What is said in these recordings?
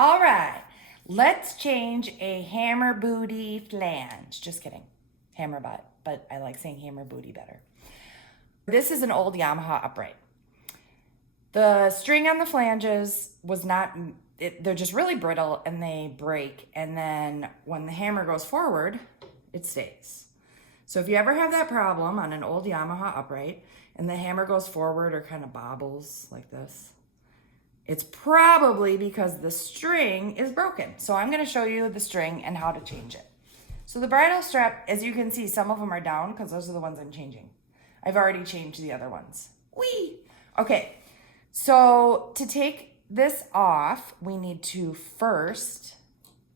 All right, let's change a hammer booty flange. Just kidding, hammer butt, but I like saying hammer booty better. This is an old Yamaha upright. The string on the flanges was not, they're just really brittle and they break. And then when the hammer goes forward, it stays. So if you ever have that problem on an old Yamaha upright and the hammer goes forward or kind of bobbles like this, it's probably because the string is broken. So I'm gonna show you the string and how to change it. So the bridle strap, as you can see, some of them are down because those are the ones I'm changing. I've already changed the other ones. Whee! Okay, so to take this off, we need to first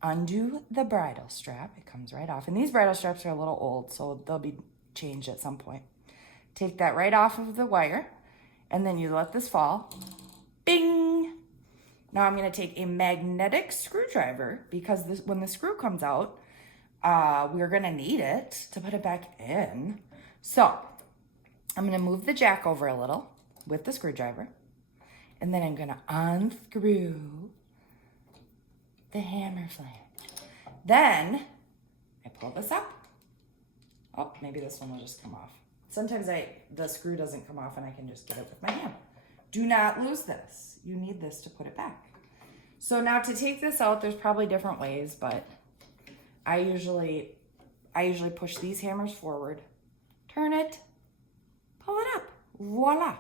undo the bridle strap. It comes right off. And these bridle straps are a little old, so they'll be changed at some point. Take that right off of the wire, and then you let this fall. Bing! Now I'm going to take a magnetic screwdriver because when the screw comes out, we're going to need it to put it back in. So I'm going to move the jack over a little with the screwdriver, and then I'm going to unscrew the hammer flange. Then I pull this up. Oh, maybe this one will just come off. Sometimes the screw doesn't come off and I can just get it with my hand. Do not lose this. You need this to put it back. So now to take this out, there's probably different ways, but I usually push these hammers forward, turn it, pull it up, voila.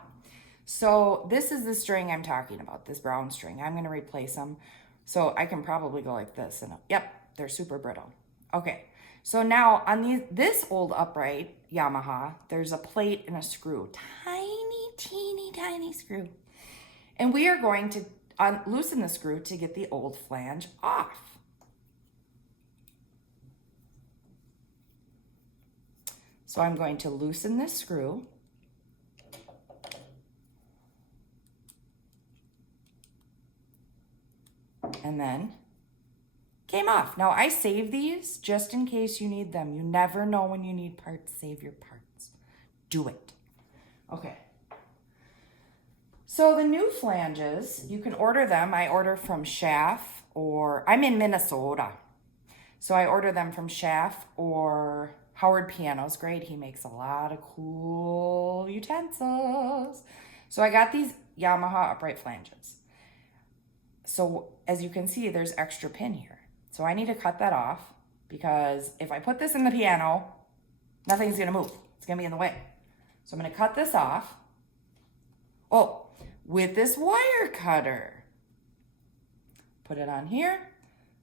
So this is the string I'm talking about, this brown string. I'm gonna replace them. So I can probably go like this and yep, they're super brittle. Okay, so now on this old upright Yamaha, there's a plate and a screw, teeny tiny screw. And we are going to loosen the screw to get the old flange off. So I'm going to loosen this screw. And then came off. Now I save these just in case you need them. You never know when you need parts. Save your parts. Do it. Okay. So the new flanges, you can order them. I order from Schaff, or I'm in Minnesota. So I order them from Schaff or Howard Piano's great. He makes a lot of cool utensils. So I got these Yamaha upright flanges. So as you can see, there's extra pin here. So I need to cut that off because if I put this in the piano, nothing's gonna move. It's gonna be in the way. So I'm gonna cut this off. Oh, with this wire cutter. Put it on here.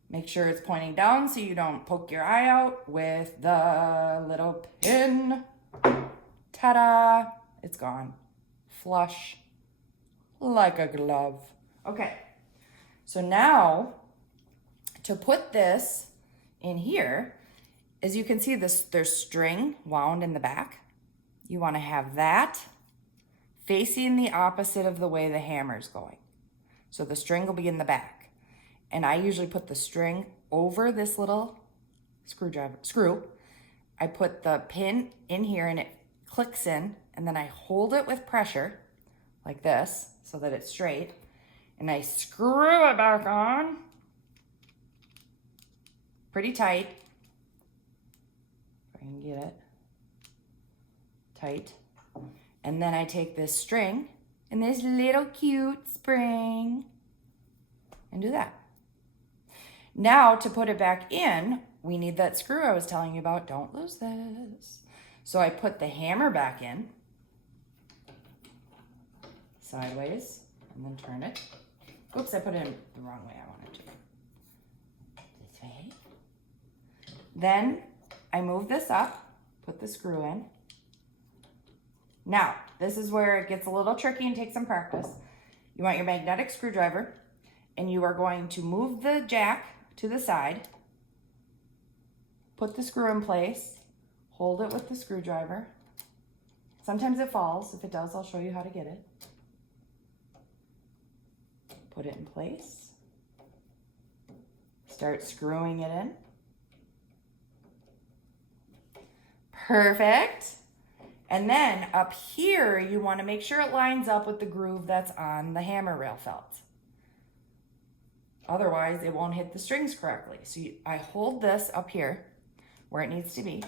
Make sure it's pointing down so you don't poke your eye out with the little pin. Ta-da! It's gone. Flush. Like a glove. Okay. So now, to put this in here, as you can see, there's string wound in the back. You want to have that facing the opposite of the way the hammer's going. So the string will be in the back. And I usually put the string over this little screw. I put the pin in here and it clicks in, and then I hold it with pressure like this so that it's straight. And I screw it back on pretty tight. If I can get it tight. And then I take this string and this little cute spring and do that. Now to put it back in, we need that screw I was telling you about. Don't lose this. So I put the hammer back in sideways and then turn it. Oops, I put it in the wrong way I wanted to. This way. Then I move this up, put the screw in. Now, this is where it gets a little tricky and takes some practice. You want your magnetic screwdriver, and you are going to move the jack to the side, put the screw in place, hold it with the screwdriver. Sometimes it falls. If it does, I'll show you how to get it. Put it in place. Start screwing it in. Perfect. And then up here, you want to make sure it lines up with the groove that's on the hammer rail felt. Otherwise, it won't hit the strings correctly. So I hold this up here where it needs to be.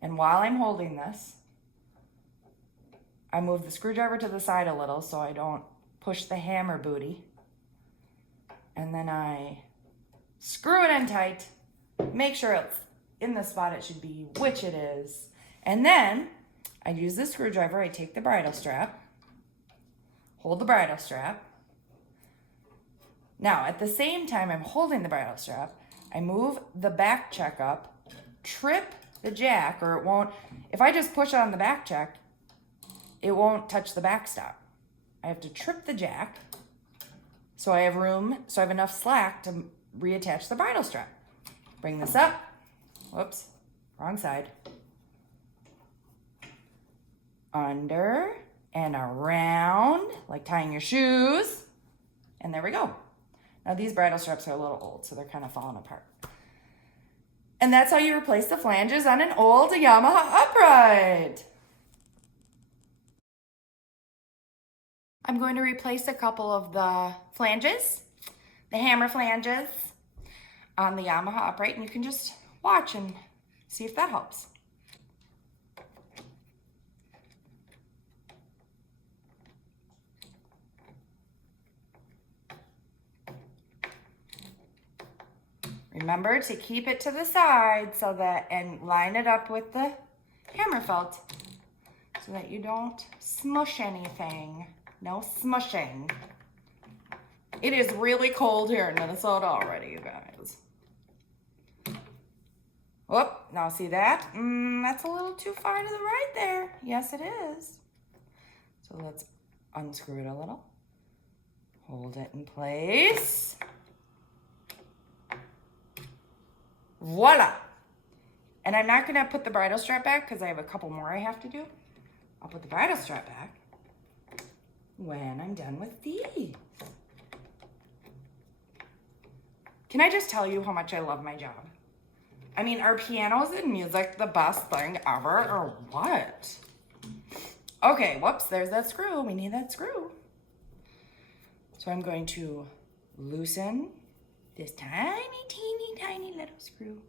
And while I'm holding this, I move the screwdriver to the side a little so I don't push the hammer booty. And then I screw it in tight, make sure it's in the spot it should be, which it is. And then I use the screwdriver, I take the bridle strap, hold the bridle strap. Now, at the same time I'm holding the bridle strap, I move the back check up, trip the jack, or it won't, if I just push on the back check, it won't touch the back stop. I have to trip the jack so I have room, so I have enough slack to reattach the bridle strap. Bring this up, whoops, wrong side. Under and around, like tying your shoes, and there we go. Now these bridle straps are a little old, so they're kind of falling apart. And that's how you replace the flanges on an old Yamaha upright. I'm going to replace a couple of the flanges, the hammer flanges on the Yamaha upright, and you can just watch and see if that helps. Remember to keep it to the side so that, and line it up with the hammer felt so that you don't smush anything. No smushing. It is really cold here in Minnesota already, you guys. Whoop, now see that? That's a little too far to the right there. Yes, it is. So let's unscrew it a little. Hold it in place. Voila! And I'm not gonna put the bridle strap back because I have a couple more I have to do. I'll put the bridle strap back when I'm done with these. Can I just tell you how much I love my job? I mean, are pianos and music the best thing ever, or what? Okay, whoops, there's that screw. We need that screw. So I'm going to loosen this tiny, teeny, tiny little screw.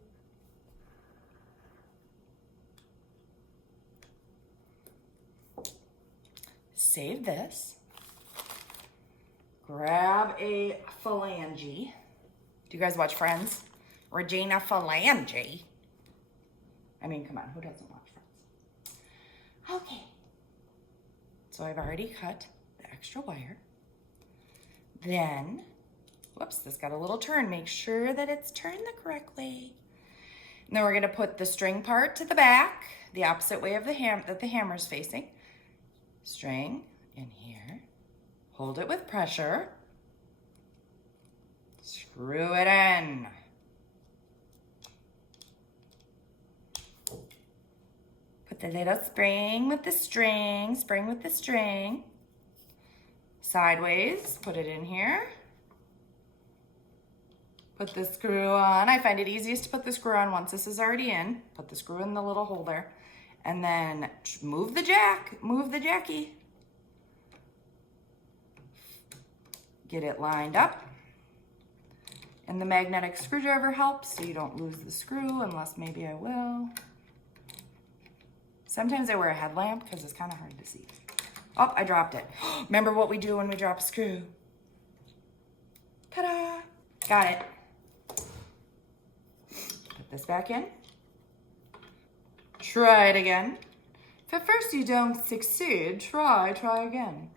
Save this. Grab a flange. Do you guys watch Friends? Regina Phalange. I mean, come on, who doesn't watch Friends? Okay. So I've already cut the extra wire. Then, whoops, this got a little turn. Make sure that it's turned the correct way. And then we're gonna put the string part to the back, the opposite way of the that the hammer's facing. String in here. Hold it with pressure. Screw it in. Put the little spring with the string, spring with the string. Sideways, put it in here. Put the screw on. I find it easiest to put the screw on once this is already in. Put the screw in the little hole there. And then move the jack, move the jacky. Get it lined up. And the magnetic screwdriver helps so you don't lose the screw, unless maybe I will. Sometimes I wear a headlamp because it's kind of hard to see. Oh, I dropped it. Remember what we do when we drop a screw? Ta-da! Got it. Put this back in. Try it again. If at first you don't succeed, try again.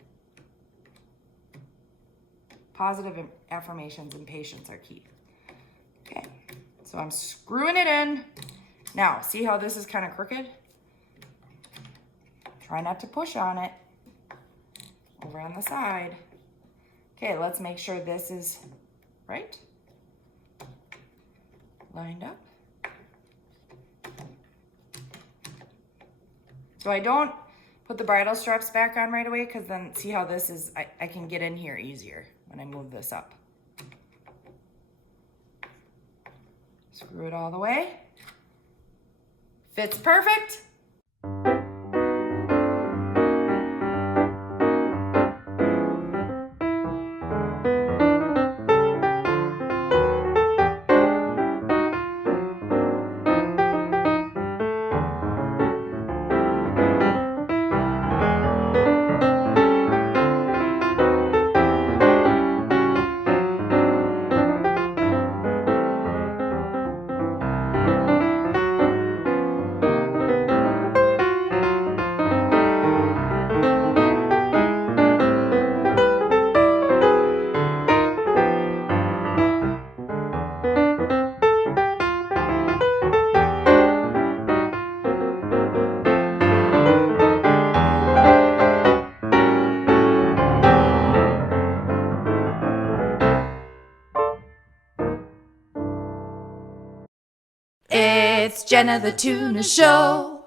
Positive affirmations and patience are key. Okay, so I'm screwing it in. Now, see how this is kind of crooked? Try not to push on it. Over on the side. Okay, let's make sure this is right. Lined up. So I don't put the bridle straps back on right away because then see how this is, I can get in here easier when I move this up. Screw it all the way. Fits perfect. Jenna the Tuna Show.